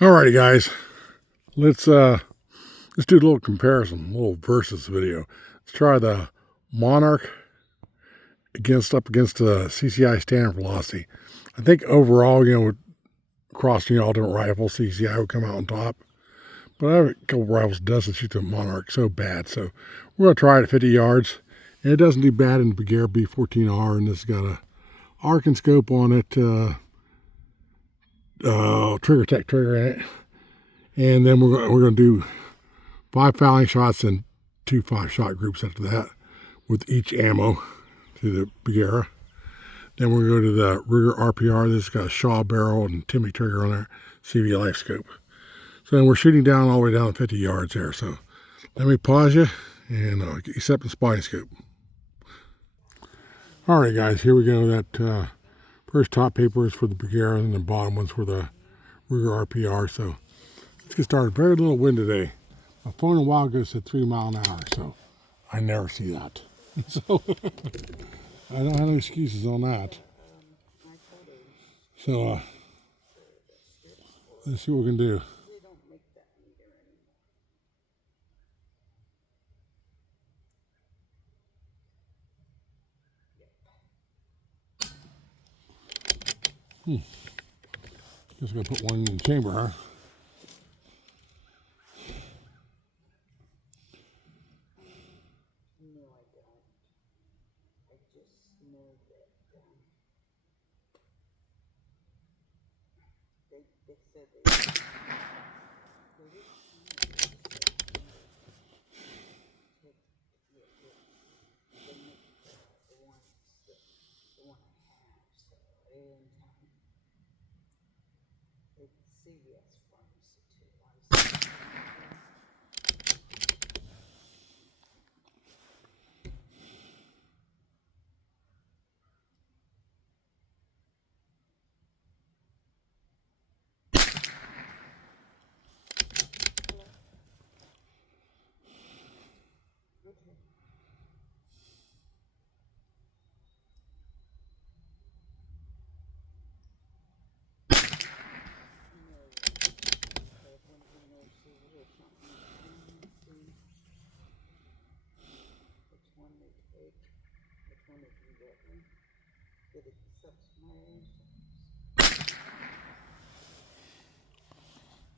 Alrighty guys, let's do a little comparison, a little versus video. Let's try the Monarch up against the CCI standard velocity. I think overall, across all different rifles, CCI would come out on top. But I have a couple rifles doesn't shoot the Monarch so bad, so we're gonna try it at 50 yards. And it doesn't do bad in the Begera B14R, and this has got a Arkin scope on it, trigger tech trigger in it. And then we're going to do 5 fouling shots and 2 5-shot groups after that with each ammo to the Begera. Then we're going to go to the Ruger RPR. This has got a Shaw barrel and Timmy trigger on there, CV life scope. So then we're shooting down all the way down 50 yards there. So let me pause you and get you set up the spotting scope. All right, guys, here we go. That first top paper is for the Begera and the bottom one's for the Ruger RPR. So let's get started. Very little wind today. My phone a while ago said 3 miles an hour, so I never see that. So I don't have any excuses on that. So let's see what we can do. Just gonna put one in the chamber, huh? No, I don't. I just know that they said they did take the one I have, so and it's CVS pharmacy too. Okay.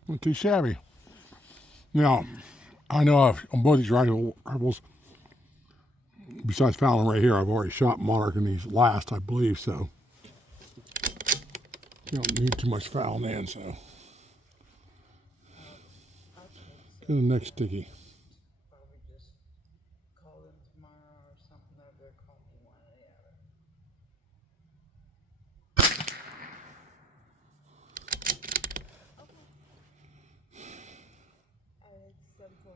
Not too shabby. Now, I know on both these rifles, besides fouling right here, I've already shot Monarch in these last, I believe, so you don't need too much fouling in, so. To the next sticky. Probably just call them tomorrow or something. They're call me one or the other. Okay. It's 740-571-6561.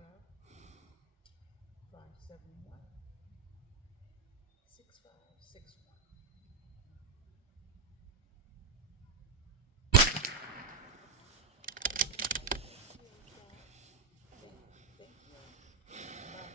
Thank you. Bye.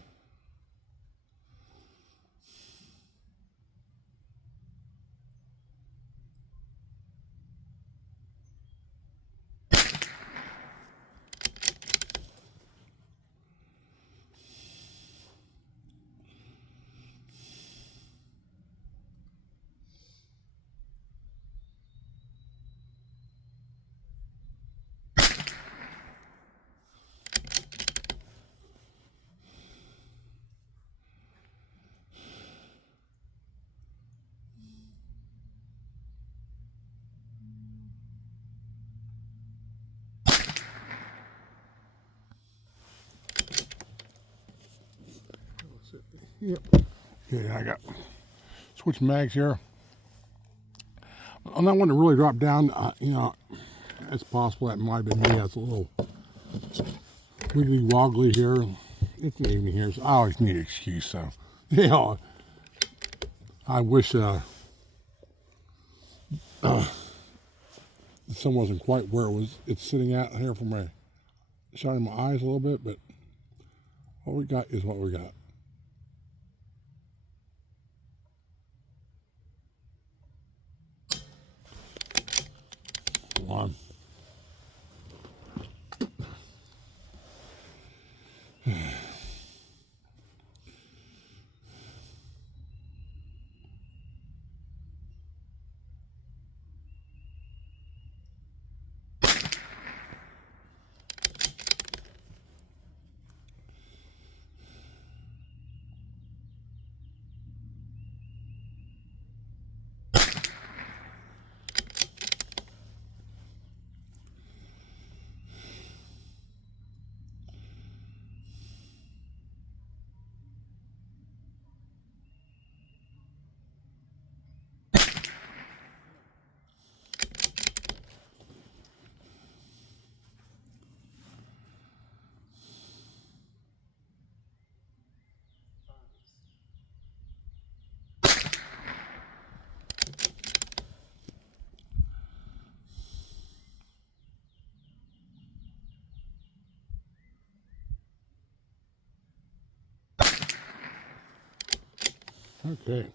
Yep. Okay, I got switch mags here. On that one that really dropped down, it's possible that might have been me. That's a little wiggly woggly here. It's an evening here, so I always need an excuse. So, I wish the sun wasn't quite where it's sitting at here for my shining my eyes a little bit, but what we got is what we got. Come on. Okay.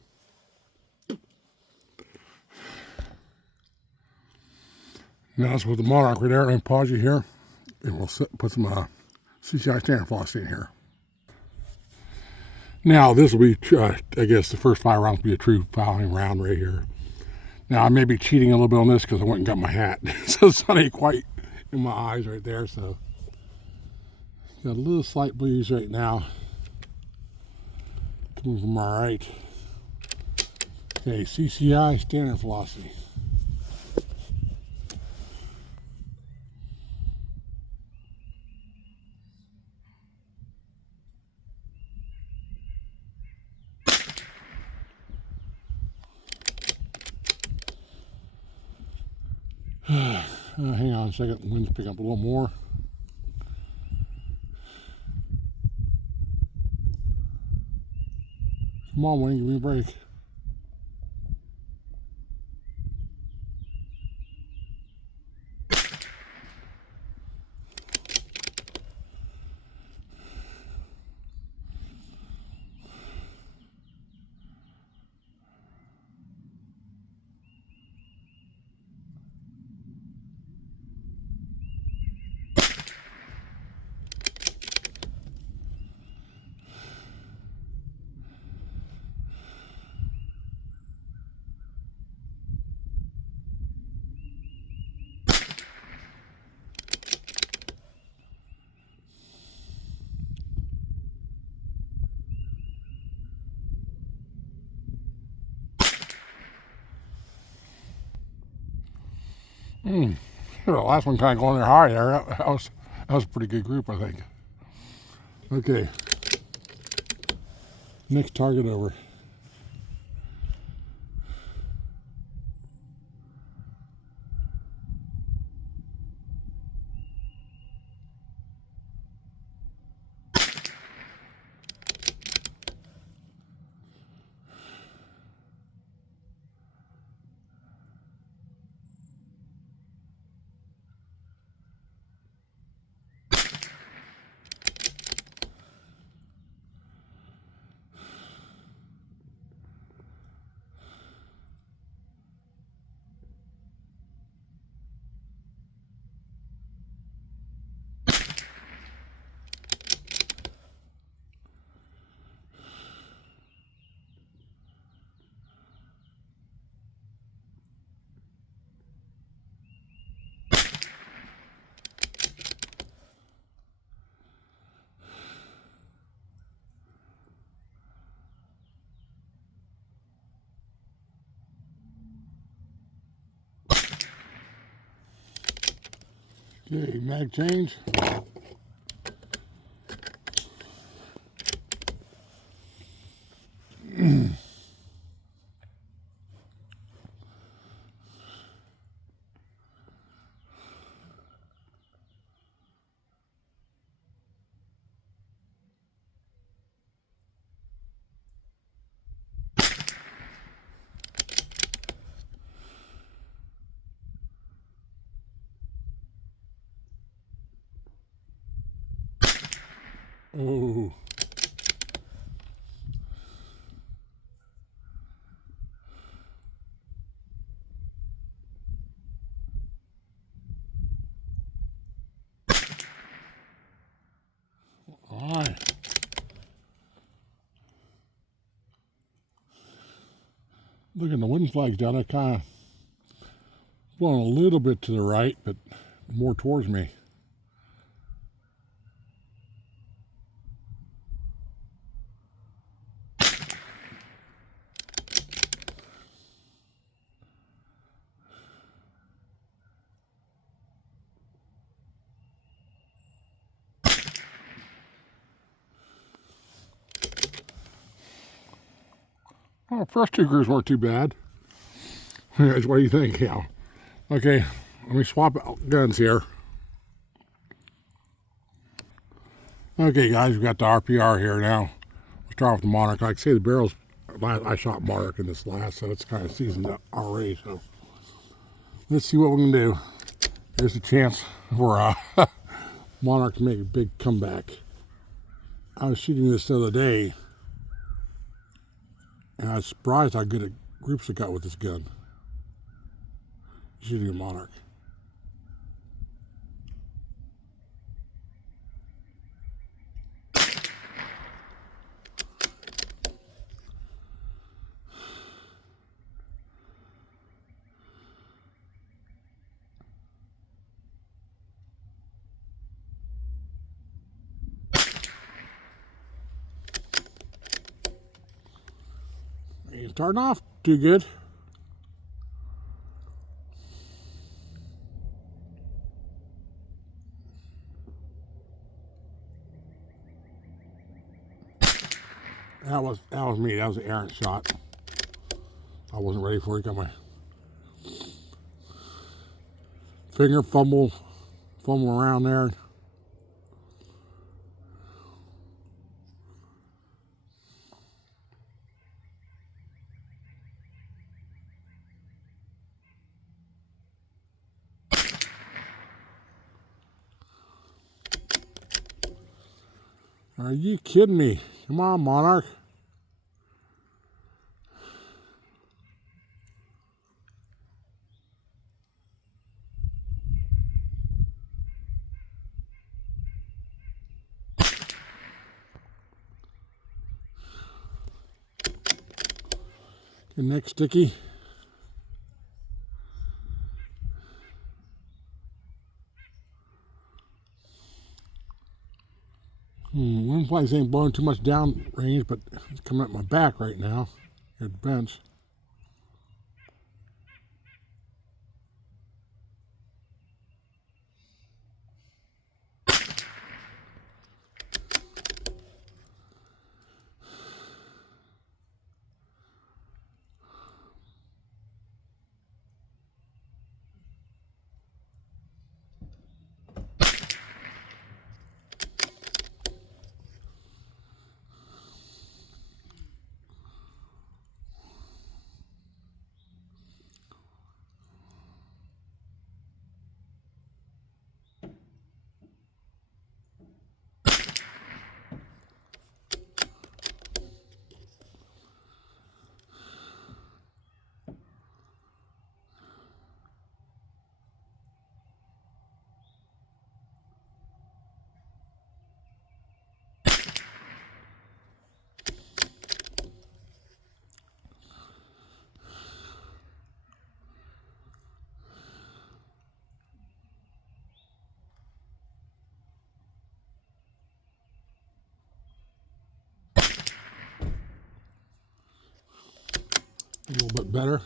Now it's with the Monarch right there. Let me pause you here, and we'll put some CCI standard philosophy in here. Now this will be, I guess, the first 5 rounds will be a true fouling round right here. Now I may be cheating a little bit on this because I went and got my hat, so the sun ain't quite in my eyes right there. So got a little slight breeze right now coming from my right. Okay, CCI standard philosophy. Hang on a second, the wind's picking up a little more. Come on, wind, give me a break. The last one kind of going there high there. That was a pretty good group, I think. Okay. Next target over. Okay, mag change. Oh. All right. Look at the wind flags down there, kind of blowing a little bit to the right, but more towards me. Oh, first 2 grooves weren't too bad. What do you think? Yeah. Okay, let me swap out guns here. Okay, guys, we've got the RPR here now. We'll start with the Monarch. Like I say, the barrels, I shot Monarch in this last, so it's kind of seasoned up already. So let's see what we can do. There's a chance for Monarch to make a big comeback. I was shooting this the other day, And I was surprised how good groups I got with this gun. Shooting a Monarch. Ain't starting off too good. That was me. That was an errant shot. I wasn't ready for it. Got my finger fumble around there. Are you kidding me? Come on, Monarch. Your neck sticky. One place ain't blowing too much down range, but it's coming up my back right now at the bench. A little bit better.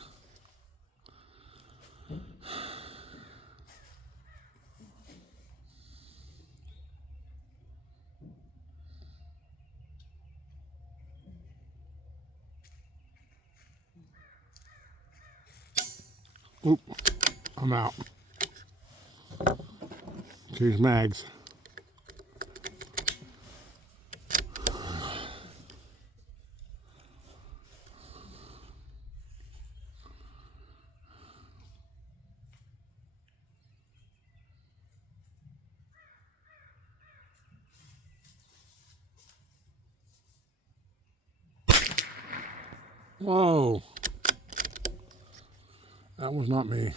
Oop, I'm out. Change mags. Whoa. That was not me.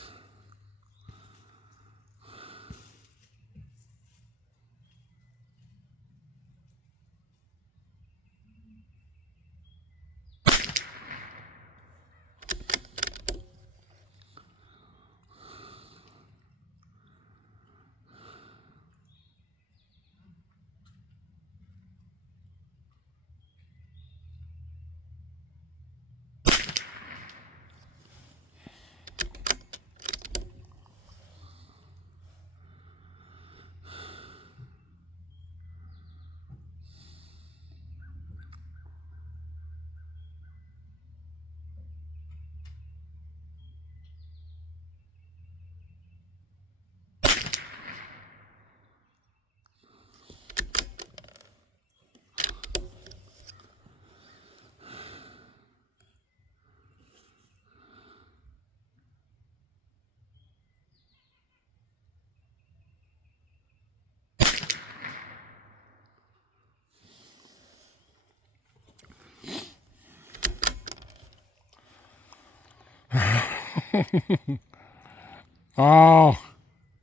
Oh,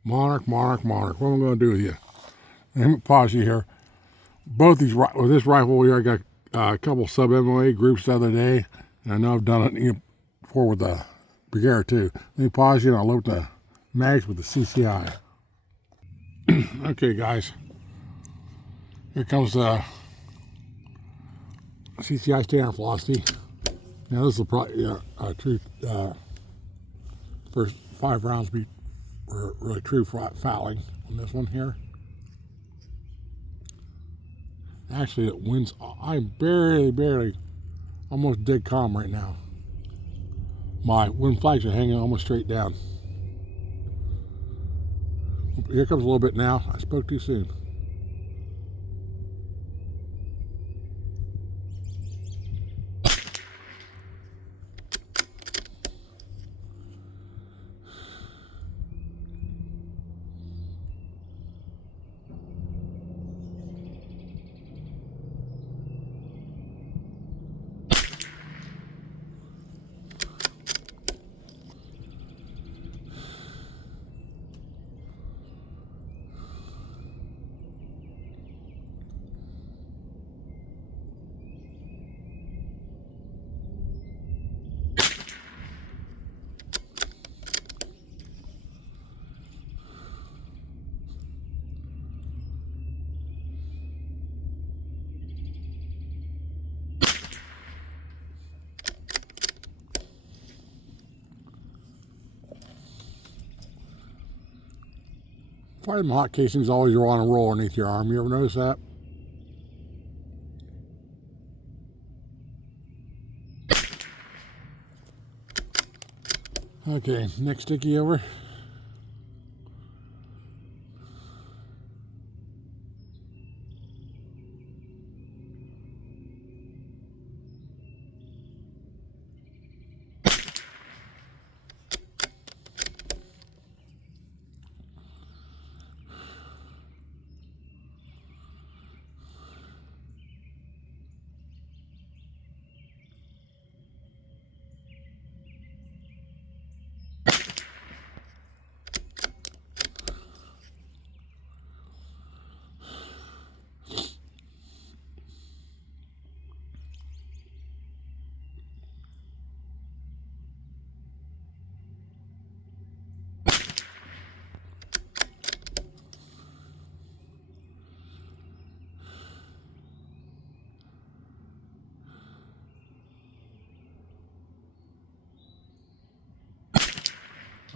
Monarch. What am I going to do with you? Let me pause you here. Both these, with this rifle here, I got a couple sub-MOA groups the other day. And I know I've done it before with the Brigadier too. Let me pause you and I'll load the mags with the CCI. Okay, guys. Here comes the CCI standard velocity. Now this will probably first 5 rounds be really true fouling on this one here. Actually, it wins. I'm barely, almost dead calm right now. My wind flags are hanging almost straight down. Here comes a little bit now. I spoke too soon. Fighting hot casings always on a roll underneath your arm. You ever notice that? Okay, next sticky over.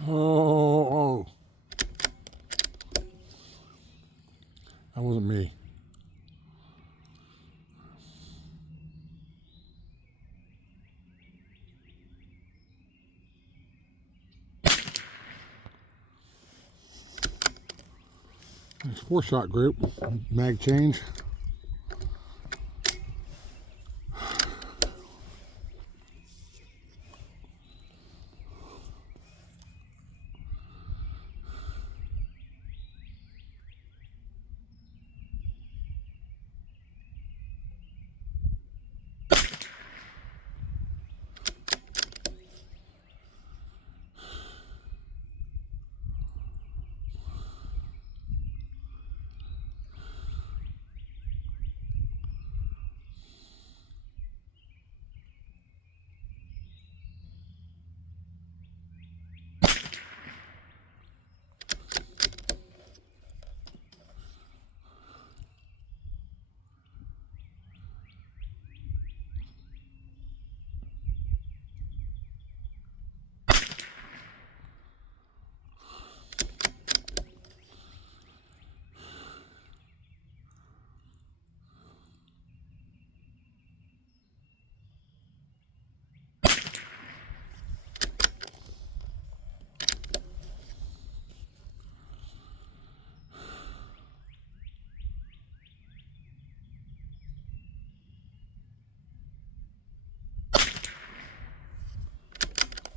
Oh, that wasn't me. Nice 4-shot group. Mag change.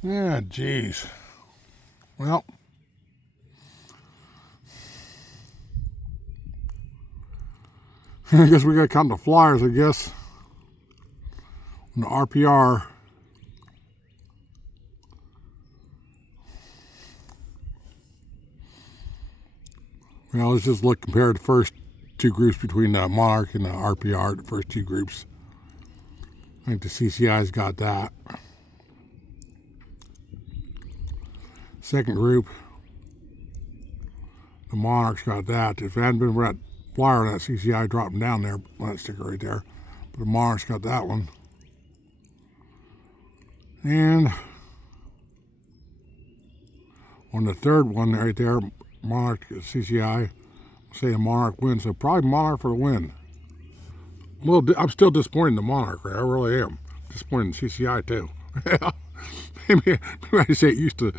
Yeah, geez. Well, I guess we got to count the flyers, I guess. And the RPR. Well, let's just look compare the first two groups between the Monarch and the RPR, the first two groups. I think the CCI's got that. Second group, the Monarch's got that. If it hadn't been for that flyer, that CCI dropping down there, that sticker right there. But the Monarch's got that one. And on the third one right there, Monarch CCI, say the Monarch wins. So probably Monarch for the win. I'm still disappointed in the Monarch, right? I really am. Disappointed in CCI too. maybe I say it used to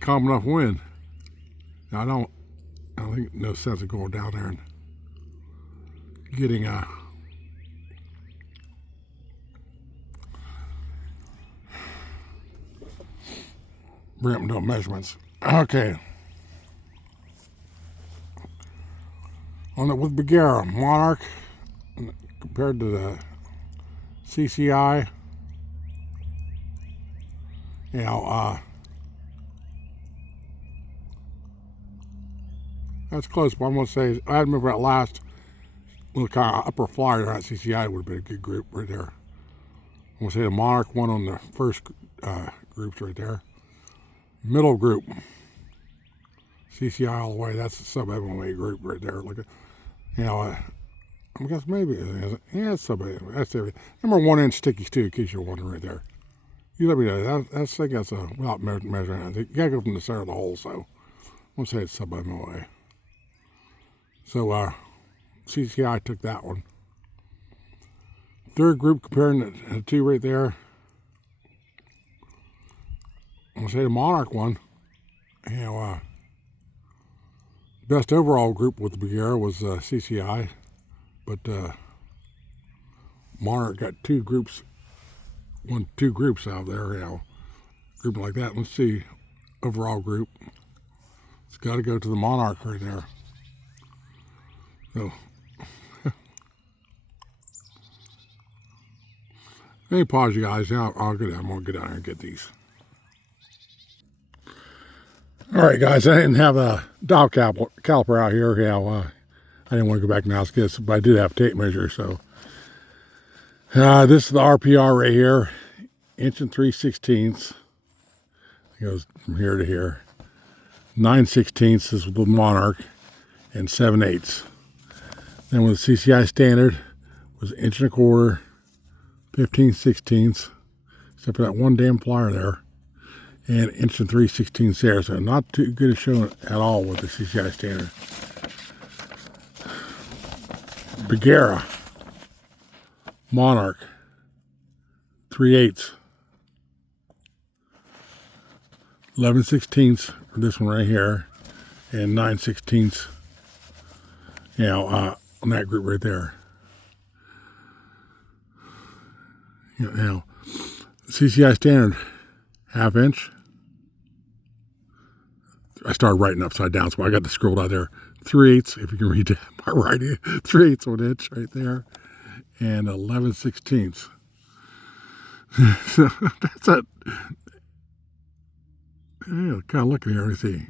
calm enough win. I don't think no sense of going down there and getting bring up no measurements. Okay. With Bagheera, Monarch compared to the CCI, that's close, but I'm going to say, I had to remember that last little kind of upper flyer, that CCI would have been a good group right there. I'm going to say the Monarch won on the first groups right there. Middle group, CCI all the way, that's the sub-MMA group right there. Look at, I guess maybe it isn't. Yeah, it's sub-MMA. That's everything. Number 1 inch stickies too, in case you're wondering right there. You let me know. I think that's without measuring it. You gotta go from the center of the hole, so I'm gonna say it's sub-MMA. So CCI took that one. Third group comparing the two right there. I'm gonna say the Monarch one. Best overall group with the Bagheera was CCI, but Monarch got two groups out there. Group like that. Let's see, overall group. It's got to go to the Monarch right there. So, let me pause you guys. Now I'm gonna get down here and get these. All right, guys. I didn't have a dial caliper out here. I didn't want to go back now, but I did have a tape measure. So, this is the RPR right here, 1 3/16. It goes from here to here. 9/16 is with the Monarch, and 7/8. Then with the CCI standard was 1 1/4, 15/16, except for that one damn flyer there, and 1 3/16 there. So not too good a show at all with the CCI standard. Bagheera, Monarch, 3/8. 11/16 for this one right here, and 9/16 on that group right there. CCI standard, 1/2 inch. I started writing upside down, so I got the scribbled out there. 3/8, if you can read that by writing, 3/8 of an inch right there, and 11/16. So that's it. Yeah, kind of looking here. Let me see.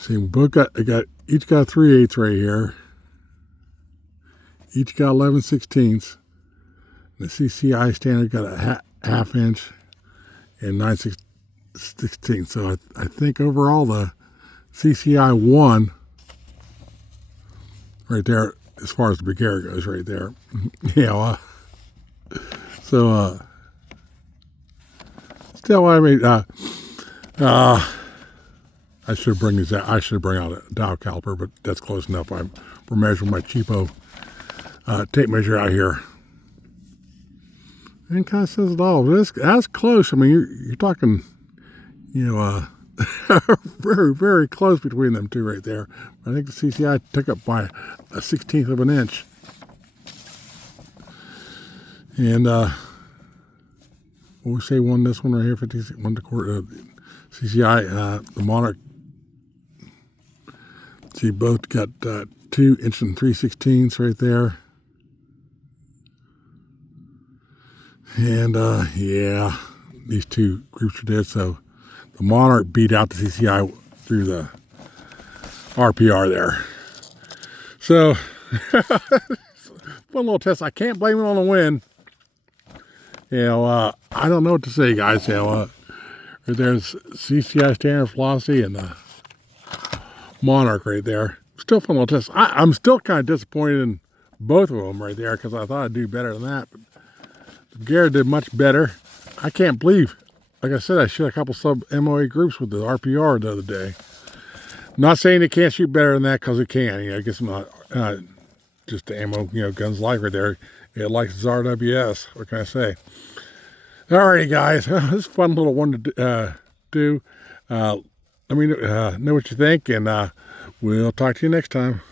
See, we both each got 3/8 right here. Each got 11/16. The CCI standard got a 1/2 inch and 9/16. So I think overall the CCI won right there as far as the Bagheera goes right there. So still, I mean, I should bring these out. I should bring out a dial caliper, but that's close enough. We're measuring my cheapo tape measure out here. And it kind of says it all. That's close. I mean, you're talking, very, very close between them two right there. I think the CCI took up by a 1/16 of an inch. And we'll say won this one right here, 51 to quarter. CCI, the Monarch. See, both got 2 1 3/16 right there. And these two groups are dead. So the Monarch beat out the CCI through the RPR there. So, fun little test. I can't blame it on the wind. I don't know what to say, guys. Right there's CCI standard velocity and the Monarch right there. Still fun little test. I'm still kind of disappointed in both of them right there because I thought I'd do better than that. But Garrett did much better. I can't believe, like I said, I shot a couple sub-MOA groups with the RPR the other day. Not saying it can't shoot better than that because it can. I guess I'm not just the ammo, guns like right there. It likes its RWS. What can I say? Alrighty, guys. This is a fun little one to do. Let me know what you think, and we'll talk to you next time.